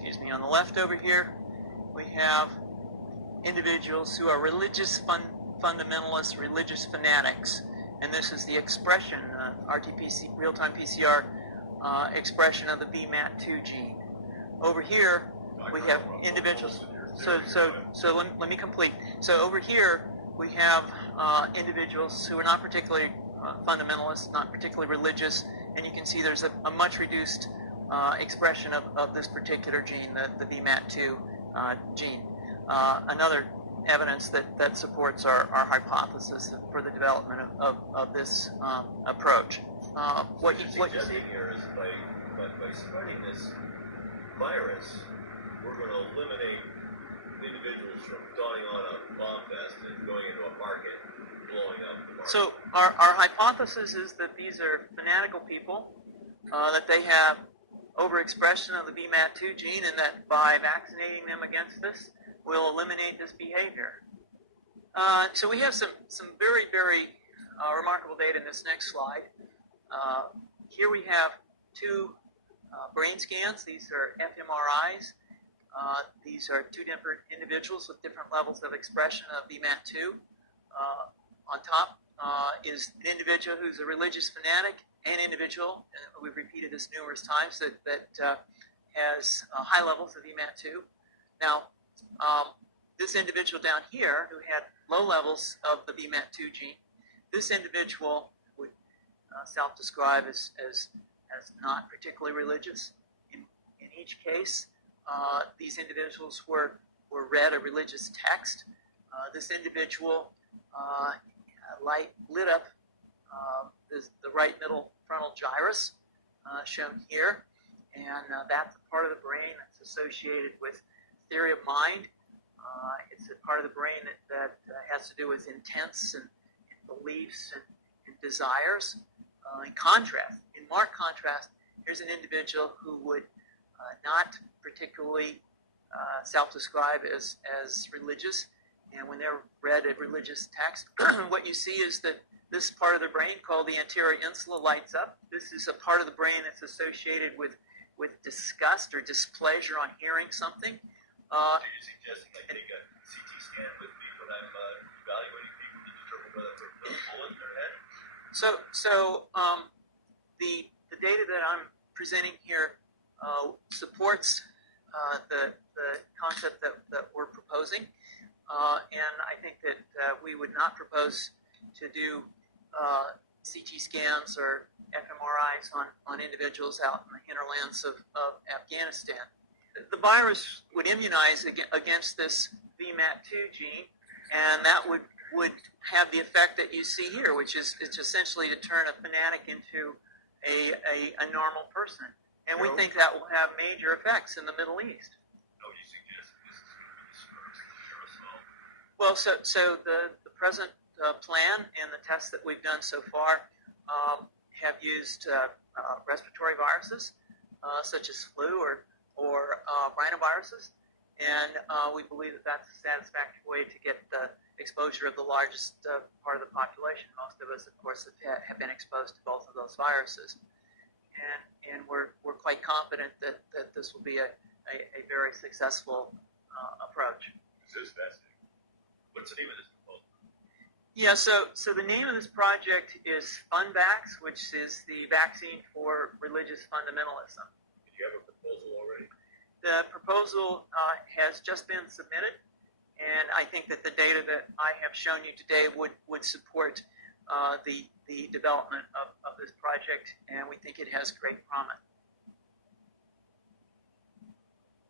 excuse me, on the left over here, we have individuals who are religious fundamentalists, religious fanatics. And this is the expression, RT-PCR, real-time PCR expression of the VMAT2 gene. Over here, we have individuals. So let me complete. So over here, we have individuals who are not particularly fundamentalists, not particularly religious, and you can see there's a much reduced expression of this particular gene, the VMAT2 gene. Another evidence that supports our hypothesis for the development of this approach. What you see here is by spreading this virus, we're going to eliminate individuals from going on a bomb vest and going into a market, blowing up the market. So our hypothesis is that these are fanatical people, that they have overexpression of the VMAT2 gene, and that by vaccinating them against this, we'll eliminate this behavior. So we have some very, very remarkable data in this next slide. Here we have two brain scans. These are fMRIs. These are two different individuals with different levels of expression of VMAT2. On top is an individual who's a religious fanatic, an individual, and we've repeated this numerous times, that has high levels of VMAT2. Now, this individual down here who had low levels of the VMAT2 gene, this individual would self-describe as not particularly religious. In each case, these individuals were read a religious text. This individual lit up the right middle frontal gyrus, shown here, and that's a part of the brain that's associated with theory of mind. It's a part of the brain that has to do with intents and beliefs and desires. In contrast, in marked contrast, here's an individual who would not particularly self-describe as religious, and when they're read a religious text, what you see is that this part of the brain called the anterior insula lights up. This is a part of the brain that's associated with disgust or displeasure on hearing something. Are you suggesting I take a CT scan with me when I'm evaluating people to determine whether they're put a bullet in their head? So the data that I'm presenting here supports the concept that we're proposing, and I think that we would not propose to do CT scans or fMRIs on individuals out in the hinterlands of Afghanistan. The virus would immunize against this VMAT2 gene, and that would have the effect that you see here, which is it's essentially to turn a fanatic into a normal person. And we think that will have major effects in the Middle East. No, you suggest this is going to be dispersed in the aerosol? Well, so the present plan and the tests that we've done so far have used respiratory viruses, such as flu or rhinoviruses, and we believe that that's a satisfactory way to get the exposure of the largest part of the population. Most of us, of course, have been exposed to both of those viruses, and we're quite confident that this will be a very successful approach. This is fascinating. What's the name of this proposal? Yeah, so the name of this project is FunVax, which is the vaccine for religious fundamentalism. Did you have a proposal already? The proposal has just been submitted, and I think that the data that I have shown you today would support the development of this project, and we think it has great promise.